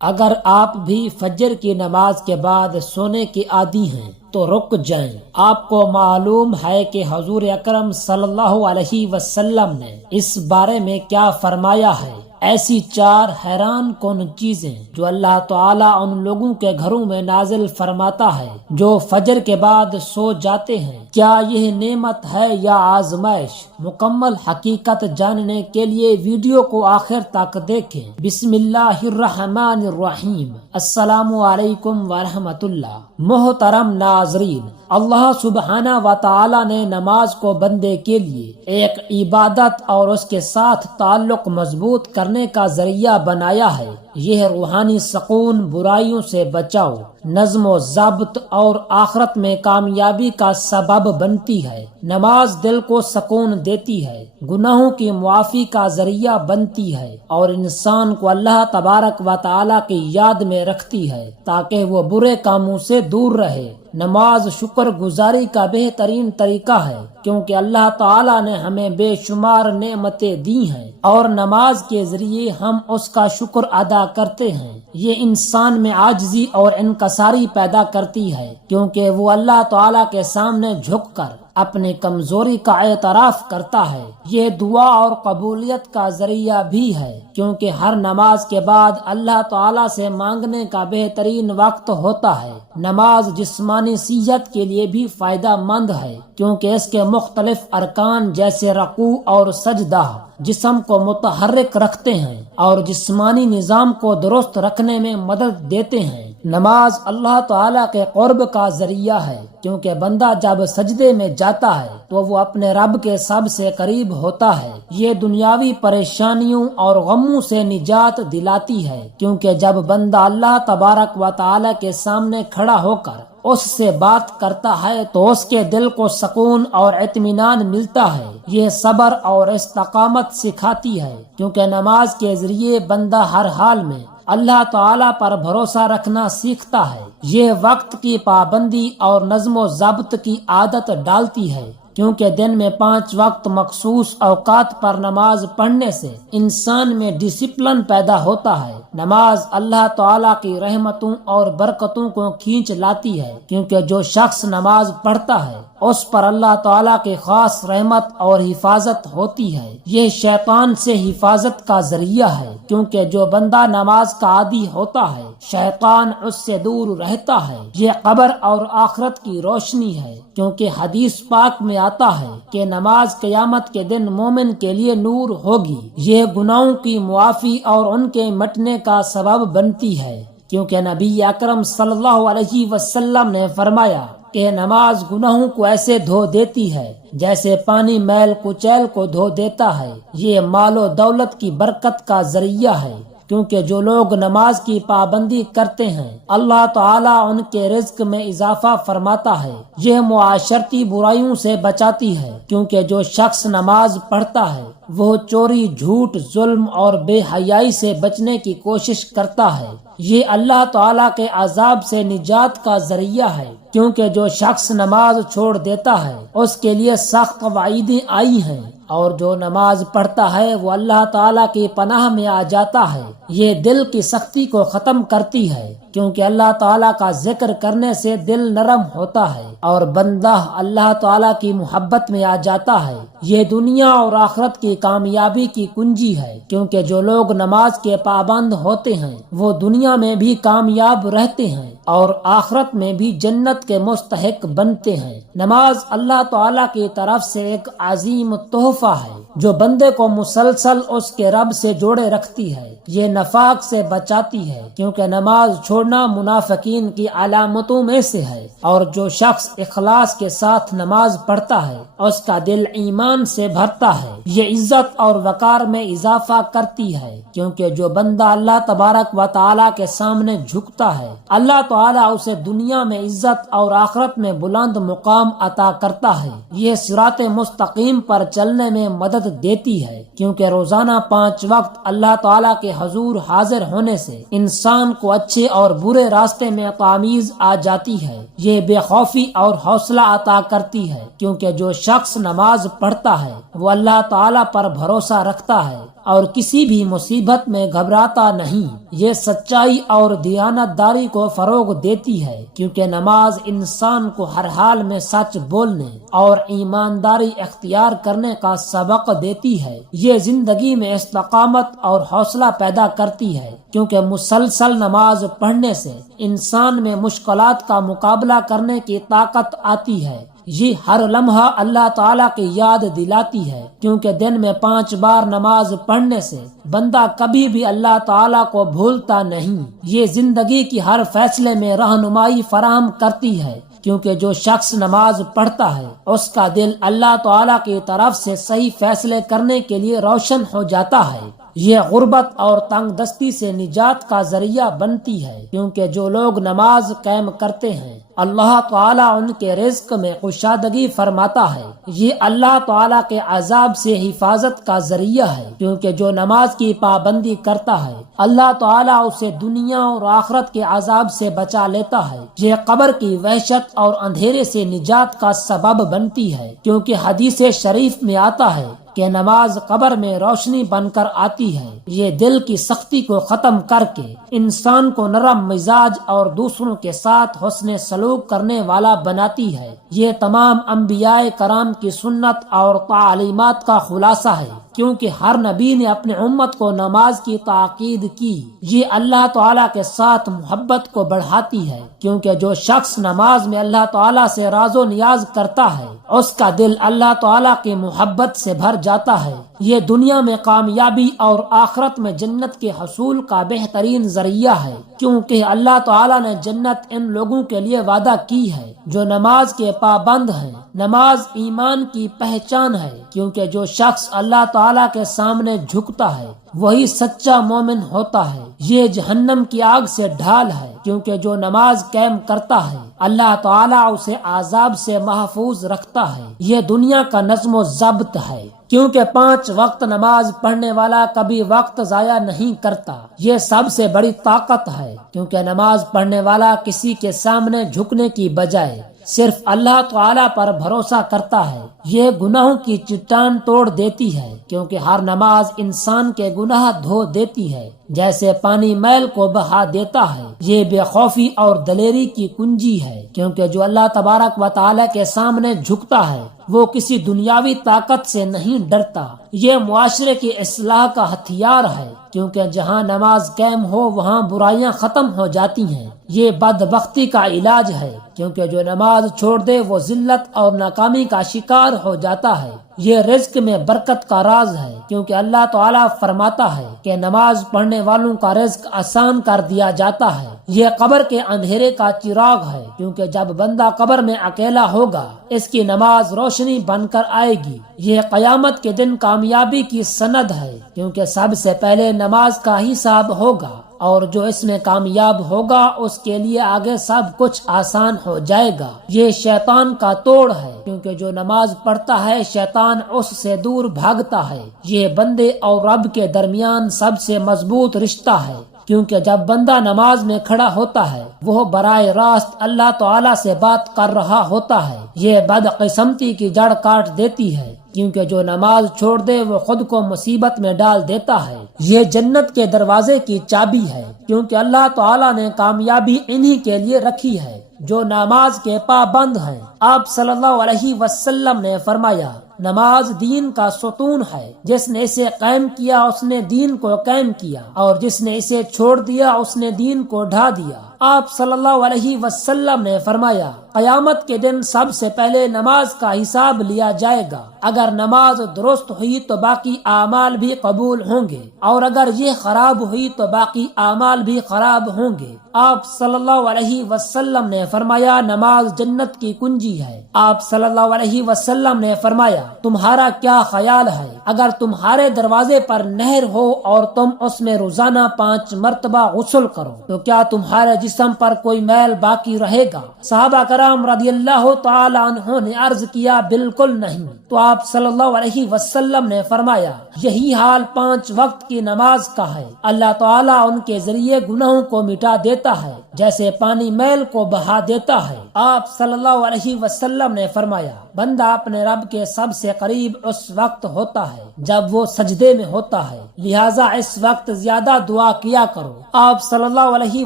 اگر آپ بھی فجر کی نماز کے بعد سونے کے عادی ہیں تو رک جائیں۔ آپ کو معلوم ہے کہ حضور اکرم صلی اللہ علیہ وسلم نے اس بارے میں کیا فرمایا ہے۔ ایسی 4 حیران کن چیزیں جو اللہ تعالیٰ ان لوگوں کے گھروں میں نازل فرماتا ہے جو فجر کے بعد سو جاتے ہیں، کیا یہ نعمت ہے یا آزمائش؟ مکمل حقیقت جاننے کے لیے ویڈیو کو آخر تک دیکھیں۔ بسم اللہ الرحمن الرحیم۔ السلام علیکم ورحمۃ اللہ۔ محترم ناظرین، اللہ سبحانہ و تعالی نے نماز کو بندے کے لیے ایک عبادت اور اس کے ساتھ تعلق مضبوط کرنے کا ذریعہ بنایا ہے۔ یہ روحانی سکون، برائیوں سے بچاؤ، نظم و ضبط اور آخرت میں کامیابی کا سبب بنتی ہے۔ نماز دل کو سکون دیتی ہے، گناہوں کی معافی کا ذریعہ بنتی ہے اور انسان کو اللہ تبارک و تعالی کی یاد میں رکھتی ہے تاکہ وہ برے کاموں سے دور رہے۔ نماز شکر گزاری کا بہترین طریقہ ہے کیونکہ اللہ تعالیٰ نے ہمیں بے شمار نعمتیں دی ہیں اور نماز کے ذریعے ہم اس کا شکر ادا کرتے ہیں۔ یہ انسان میں عاجزی اور انکساری پیدا کرتی ہے کیونکہ وہ اللہ تعالیٰ کے سامنے جھک کر اپنی کمزوری کا اعتراف کرتا ہے۔ یہ دعا اور قبولیت کا ذریعہ بھی ہے کیونکہ ہر نماز کے بعد اللہ تعالیٰ سے مانگنے کا بہترین وقت ہوتا ہے۔ نماز جسمانی صحت کے لیے بھی فائدہ مند ہے کیونکہ اس کے مختلف ارکان جیسے رکوع اور سجدہ جسم کو متحرک رکھتے ہیں اور جسمانی نظام کو درست رکھنے میں مدد دیتے ہیں۔ نماز اللہ تعالیٰ کے قرب کا ذریعہ ہے کیونکہ بندہ جب سجدے میں جاتا ہے تو وہ اپنے رب کے سب سے قریب ہوتا ہے۔ یہ دنیاوی پریشانیوں اور غموں سے نجات دلاتی ہے کیونکہ جب بندہ اللہ تبارک و تعالیٰ کے سامنے کھڑا ہو کر اس سے بات کرتا ہے تو اس کے دل کو سکون اور اطمینان ملتا ہے۔ یہ صبر اور استقامت سکھاتی ہے کیونکہ نماز کے ذریعے بندہ ہر حال میں اللہ تعالیٰ پر بھروسہ رکھنا سیکھتا ہے۔ یہ وقت کی پابندی اور نظم و ضبط کی عادت ڈالتی ہے کیونکہ دن میں 5 وقت مخصوص اوقات پر نماز پڑھنے سے انسان میں ڈسپلن پیدا ہوتا ہے۔ نماز اللہ تعالیٰ کی رحمتوں اور برکتوں کو کھینچ لاتی ہے کیونکہ جو شخص نماز پڑھتا ہے اس پر اللہ تعالیٰ کی خاص رحمت اور حفاظت ہوتی ہے۔ یہ شیطان سے حفاظت کا ذریعہ ہے کیونکہ جو بندہ نماز کا عادی ہوتا ہے شیطان اس سے دور رہتا ہے۔ یہ قبر اور آخرت کی روشنی ہے کیونکہ حدیث پاک میں آتا ہے کہ نماز قیامت کے دن مومن کے لیے نور ہوگی۔ یہ گناہوں کی معافی اور ان کے مٹنے کا سبب بنتی ہے کیونکہ نبی اکرم صلی اللہ علیہ وسلم نے فرمایا کہ نماز گناہوں کو ایسے دھو دیتی ہے جیسے پانی میل کچیل کو دھو دیتا ہے۔ یہ مال و دولت کی برکت کا ذریعہ ہے کیونکہ جو لوگ نماز کی پابندی کرتے ہیں اللہ تعالیٰ ان کے رزق میں اضافہ فرماتا ہے۔ یہ معاشرتی برائیوں سے بچاتی ہے کیونکہ جو شخص نماز پڑھتا ہے وہ چوری، جھوٹ، ظلم اور بے حیائی سے بچنے کی کوشش کرتا ہے۔ یہ اللہ تعالیٰ کے عذاب سے نجات کا ذریعہ ہے کیونکہ جو شخص نماز چھوڑ دیتا ہے اس کے لیے سخت وعیدیں آئی ہیں اور جو نماز پڑھتا ہے وہ اللہ تعالیٰ کی پناہ میں آ جاتا ہے۔ یہ دل کی سختی کو ختم کرتی ہے کیونکہ اللہ تعالیٰ کا ذکر کرنے سے دل نرم ہوتا ہے اور بندہ اللہ تعالیٰ کی محبت میں آ جاتا ہے۔ یہ دنیا اور آخرت کی کامیابی کی کنجی ہے کیونکہ جو لوگ نماز کے پابند ہوتے ہیں وہ دنیا میں بھی کامیاب رہتے ہیں اور آخرت میں بھی جنت کے مستحق بنتے ہیں۔ نماز اللہ تعالیٰ کی طرف سے ایک عظیم تحفہ ہے جو بندے کو مسلسل اس کے رب سے جوڑے رکھتی ہے۔ یہ نفاق سے بچاتی ہے کیونکہ نماز چھوڑنا منافقین کی علامتوں میں سے ہے اور جو شخص اخلاص کے ساتھ نماز پڑھتا ہے اس کا دل ایمان سے بھرتا ہے۔ یہ عزت اور وقار میں اضافہ کرتی ہے کیونکہ جو بندہ اللہ تبارک و تعالیٰ کے سامنے جھکتا ہے اللہ تعالیٰ اسے دنیا میں عزت اور آخرت میں بلند مقام عطا کرتا ہے۔ یہ صراط مستقیم پر چلنے میں مدد دیتی ہے کیونکہ روزانہ 5 وقت اللہ تعالیٰ کے حضور حاضر ہونے سے انسان کو اچھے اور برے راستے میں تمیز آ جاتی ہے۔ یہ بے خوفی اور حوصلہ عطا کرتی ہے کیونکہ جو شخص نماز پڑھتا ہے وہ اللہ تعالیٰ پر بھروسہ رکھتا ہے اور کسی بھی مصیبت میں گھبراتا نہیں۔ یہ سچائی سچائی اور دیانتداری کو فروغ دیتی ہے، کیونکہ نماز انسان کو ہر حال میں سچ بولنے اور ایمانداری اختیار کرنے کا سبق دیتی ہے۔ یہ زندگی میں استقامت اور حوصلہ پیدا کرتی ہے، کیونکہ مسلسل نماز پڑھنے سے انسان میں مشکلات کا مقابلہ کرنے کی طاقت آتی ہے۔ یہ ہر لمحہ اللہ تعالیٰ کی یاد دلاتی ہے، کیونکہ دن میں 5 بار نماز پڑھنے سے بندہ کبھی بھی اللہ تعالیٰ کو بھولتا نہیں۔ یہ زندگی کی ہر فیصلے میں رہنمائی فراہم کرتی ہے، کیونکہ جو شخص نماز پڑھتا ہے اس کا دل اللہ تعالیٰ کی طرف سے صحیح فیصلے کرنے کے لیے روشن ہو جاتا ہے۔ یہ غربت اور تنگ دستی سے نجات کا ذریعہ بنتی ہے، کیونکہ جو لوگ نماز قائم کرتے ہیں اللہ تعالیٰ ان کے رزق میں کشادگی فرماتا ہے۔ یہ اللہ تعالیٰ کے عذاب سے حفاظت کا ذریعہ ہے، کیونکہ جو نماز کی پابندی کرتا ہے اللہ تعالیٰ اسے دنیا اور آخرت کے عذاب سے بچا لیتا ہے۔ یہ قبر کی وحشت اور اندھیرے سے نجات کا سبب بنتی ہے، کیونکہ حدیث شریف میں آتا ہے کہ نماز قبر میں روشنی بن کر آتی ہے۔ یہ دل کی سختی کو ختم کر کے انسان کو نرم مزاج اور دوسروں کے ساتھ حسن سلوک کرنے والا بناتی ہے۔ یہ تمام انبیاء کرام کی سنت اور تعلیمات کا خلاصہ ہے، کیونکہ ہر نبی نے اپنے امت کو نماز کی تاکید کی۔ یہ اللہ تعالیٰ کے ساتھ محبت کو بڑھاتی ہے، کیونکہ جو شخص نماز میں اللہ تعالیٰ سے راز و نیاز کرتا ہے اس کا دل اللہ تعالیٰ کی محبت سے بھر جاتا ہے۔ یہ دنیا میں کامیابی اور آخرت میں جنت کے حصول کا بہترین ذریعہ ہے، کیونکہ اللہ تعالیٰ نے جنت ان لوگوں کے لیے وعدہ کی ہے جو نماز کے پابند ہیں۔ نماز ایمان کی پہچان ہے، کیونکہ جو شخص اللہ تعالیٰ کے سامنے جھکتا ہے وہی سچا مومن ہوتا ہے۔ یہ جہنم کی آگ سے ڈھال ہے، کیونکہ جو نماز قائم کرتا ہے اللہ تعالیٰ اسے عذاب سے محفوظ رکھتا ہے۔ یہ دنیا کا نظم و ضبط ہے، کیونکہ 5 وقت نماز پڑھنے والا کبھی وقت ضائع نہیں کرتا۔ یہ سب سے بڑی طاقت ہے، کیونکہ نماز پڑھنے والا کسی کے سامنے جھکنے کی بجائے صرف اللہ تعالیٰ پر بھروسہ کرتا ہے۔ یہ گناہوں کی چٹان توڑ دیتی ہے، کیونکہ ہر نماز انسان کے گناہ دھو دیتی ہے، جیسے پانی میل کو بہا دیتا ہے۔ یہ بے خوفی اور دلیری کی کنجی ہے، کیونکہ جو اللہ تبارک و تعالیٰ کے سامنے جھکتا ہے وہ کسی دنیاوی طاقت سے نہیں ڈرتا۔ یہ معاشرے کی اصلاح کا ہتھیار ہے، کیونکہ جہاں نماز قائم ہو وہاں برائیاں ختم ہو جاتی ہیں۔ یہ بدبختی کا علاج ہے، کیونکہ جو نماز چھوڑ دے وہ ذلت اور ناکامی کا شکار ہو جاتا ہے۔ یہ رزق میں برکت کا راز ہے، کیونکہ اللہ تعالیٰ فرماتا ہے کہ نماز پڑھنے والوں کا رزق آسان کر دیا جاتا ہے۔ یہ قبر کے اندھیرے کا چراغ ہے، کیونکہ جب بندہ قبر میں اکیلا ہوگا اس کی نماز روشنی بن کر آئے گی۔ یہ قیامت کے دن کامیابی کی سند ہے، کیونکہ سب سے پہلے نماز کا حساب ہوگا، اور جو اس میں کامیاب ہوگا اس کے لیے آگے سب کچھ آسان ہو جائے گا۔ یہ شیطان کا توڑ ہے، کیونکہ جو نماز پڑھتا ہے شیطان اس سے دور بھاگتا ہے۔ یہ بندے اور رب کے درمیان سب سے مضبوط رشتہ ہے، کیونکہ جب بندہ نماز میں کھڑا ہوتا ہے وہ براہ راست اللہ تعالیٰ سے بات کر رہا ہوتا ہے۔ یہ بدقسمتی کی جڑ کاٹ دیتی ہے، کیونکہ جو نماز چھوڑ دے وہ خود کو مصیبت میں ڈال دیتا ہے۔ یہ جنت کے دروازے کی چابی ہے، کیونکہ اللہ تعالیٰ نے کامیابی انہی کے لیے رکھی ہے جو نماز کے پابند ہیں۔ آپ صلی اللہ علیہ وسلم نے فرمایا، نماز دین کا ستون ہے، جس نے اسے قائم کیا اس نے دین کو قائم کیا، اور جس نے اسے چھوڑ دیا اس نے دین کو ڈھا دیا۔ آپ صلی اللہ علیہ وسلم نے فرمایا، قیامت کے دن سب سے پہلے نماز کا حساب لیا جائے گا۔ اگر نماز درست ہوئی تو باقی اعمال بھی قبول ہوں گے، اور اگر یہ خراب ہوئی تو باقی اعمال بھی خراب ہوں گے۔ آپ صلی اللہ علیہ وسلم نے فرمایا، نماز جنت کی کنجی ہے۔ آپ صلی اللہ علیہ وسلم نے فرمایا، تمہارا کیا خیال ہے اگر تمہارے دروازے پر نہر ہو اور تم اس میں روزانہ 5 مرتبہ غسل کرو تو کیا تمہارے جسم پر کوئی میل باقی رہے گا؟ صحابہ کرام رضی اللہ تعالی عنہ نے عرض کیا، بالکل نہیں۔ تو آپ صلی اللہ علیہ وسلم نے فرمایا، یہی حال 5 وقت کی نماز کا ہے۔ اللہ تعالیٰ ان کے ذریعے گناہوں کو مٹا دیتا ہے جیسے پانی میل کو بہا دیتا ہے۔ آپ صلی اللہ علیہ وسلم نے فرمایا، بندہ اپنے رب کے سب سے قریب اس وقت ہوتا ہے ہے جب وہ سجدے میں ہوتا ہے، لہٰذا اس وقت زیادہ دعا کیا کرو۔ آپ صلی اللہ علیہ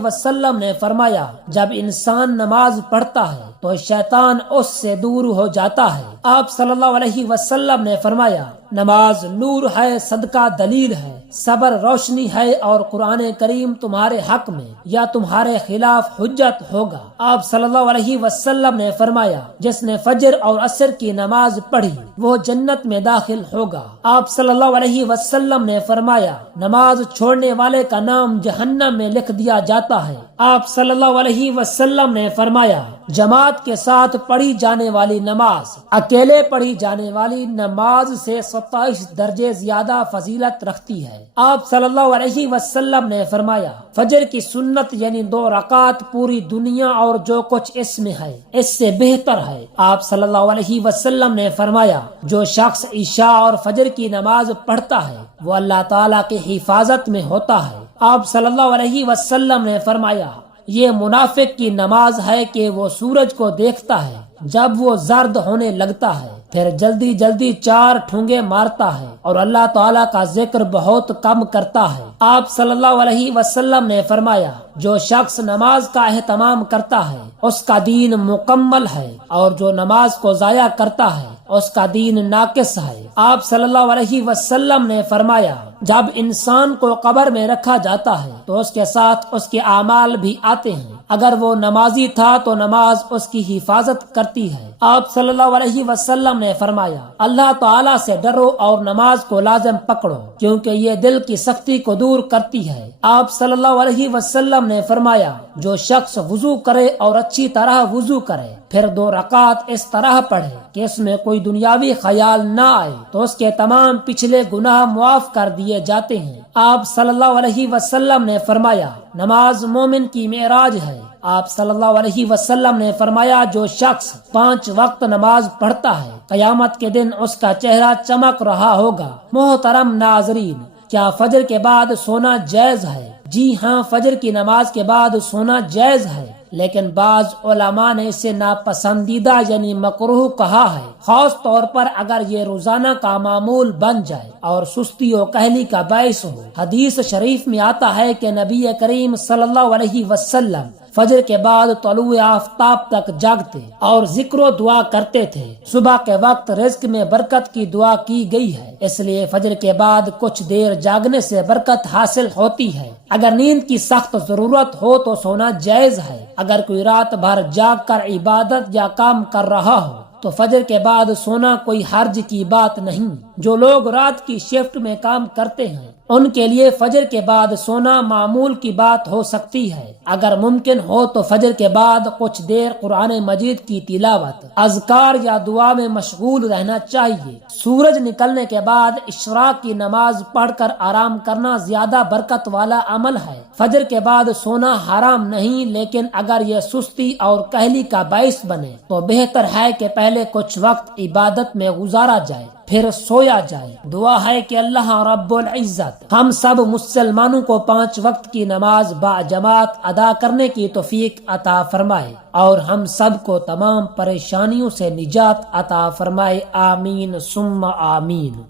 وسلم نے فرمایا جب انسان نماز پڑھتا ہے تو شیطان اس سے دور ہو جاتا ہے۔ آپ صلی اللہ علیہ وسلم نے فرمایا نماز نور ہے، صدقہ دلیل ہے، صبر روشنی ہے، اور قرآن کریم تمہارے حق میں یا تمہارے خلاف حجت ہوگا۔ آپ صلی اللہ علیہ وسلم نے فرمایا جس نے فجر اور عصر کی نماز پڑھی وہ جنت میں داخل ہوگا۔ آپ صلی اللہ علیہ وسلم نے فرمایا نماز چھوڑنے والے کا نام جہنم میں لکھ دیا جاتا ہے۔ آپ صلی اللہ علیہ وسلم نے فرمایا جماعت کے ساتھ پڑھی جانے والی نماز اکیلے پڑھی جانے والی نماز سے 27 درجے زیادہ فضیلت رکھتی ہے۔ آپ صلی اللہ علیہ وسلم نے فرمایا فجر کی سنت یعنی 2 رکعت پوری دنیا اور جو کچھ اس میں ہے اس سے بہتر ہے۔ آپ صلی اللہ علیہ وسلم نے فرمایا جو شخص عشاء اور فجر کی نماز پڑھتا ہے وہ اللہ تعالیٰ کی حفاظت میں ہوتا ہے۔ آپ صلی اللہ علیہ وسلم نے فرمایا یہ منافق کی نماز ہے کہ وہ سورج کو دیکھتا ہے جب وہ زرد ہونے لگتا ہے پھر جلدی جلدی 4 ٹھونگے مارتا ہے اور اللہ تعالیٰ کا ذکر بہت کم کرتا ہے۔ آپ صلی اللہ علیہ وسلم نے فرمایا جو شخص نماز کا اہتمام کرتا ہے اس کا دین مکمل ہے اور جو نماز کو ضائع کرتا ہے اس کا دین ناقص ہے۔ آپ صلی اللہ علیہ وسلم نے فرمایا جب انسان کو قبر میں رکھا جاتا ہے تو اس کے ساتھ اس کے اعمال بھی آتے ہیں، اگر وہ نمازی تھا تو نماز اس کی حفاظت کرتی ہے۔ آپ صلی اللہ علیہ وسلم نے فرمایا اللہ تعالیٰ سے ڈرو اور نماز کو لازم پکڑو کیونکہ یہ دل کی سختی کو دور کرتی ہے۔ آپ صلی اللہ علیہ وسلم نے فرمایا جو شخص وضو کرے اور اچھی طرح وضو کرے پھر 2 رکعت اس طرح پڑھے کہ اس میں کوئی دنیاوی خیال نہ آئے تو اس کے تمام پچھلے گناہ معاف کر دیے جاتے ہیں۔ آپ صلی اللہ علیہ وسلم نے فرمایا نماز مومن کی معراج ہے۔ آپ صلی اللہ علیہ وسلم نے فرمایا جو شخص 5 وقت نماز پڑھتا ہے قیامت کے دن اس کا چہرہ چمک رہا ہوگا۔ محترم ناظرین، کیا فجر کے بعد سونا جائز ہے؟ جی ہاں، فجر کی نماز کے بعد سونا جائز ہے، لیکن بعض علماء نے اسے ناپسندیدہ یعنی مکروہ کہا ہے، خاص طور پر اگر یہ روزانہ کا معمول بن جائے اور سستی و کہلی کا باعث ہو۔ حدیث شریف میں آتا ہے کہ نبی کریم صلی اللہ علیہ وسلم فجر کے بعد طلوع آفتاب تک جاگتے اور ذکر و دعا کرتے تھے۔ صبح کے وقت رزق میں برکت کی دعا کی گئی ہے، اس لیے فجر کے بعد کچھ دیر جاگنے سے برکت حاصل ہوتی ہے۔ اگر نیند کی سخت ضرورت ہو تو سونا جائز ہے۔ اگر کوئی رات بھر جاگ کر عبادت یا کام کر رہا ہو تو فجر کے بعد سونا کوئی حرج کی بات نہیں۔ جو لوگ رات کی شفٹ میں کام کرتے ہیں ان کے لیے فجر کے بعد سونا معمول کی بات ہو سکتی ہے۔ اگر ممکن ہو تو فجر کے بعد کچھ دیر قرآن مجید کی تلاوت، اذکار یا دعا میں مشغول رہنا چاہیے۔ سورج نکلنے کے بعد اشراق کی نماز پڑھ کر آرام کرنا زیادہ برکت والا عمل ہے۔ فجر کے بعد سونا حرام نہیں، لیکن اگر یہ سستی اور کہلی کا باعث بنے تو بہتر ہے کہ پہلے کچھ وقت عبادت میں گزارا جائے پھر سویا جائے۔ دعا ہے کہ اللہ رب العزت ہم سب مسلمانوں کو 5 وقت کی نماز باجماعت ادا کرنے کی توفیق عطا فرمائے اور ہم سب کو تمام پریشانیوں سے نجات عطا فرمائے۔ آمین ثم آمین۔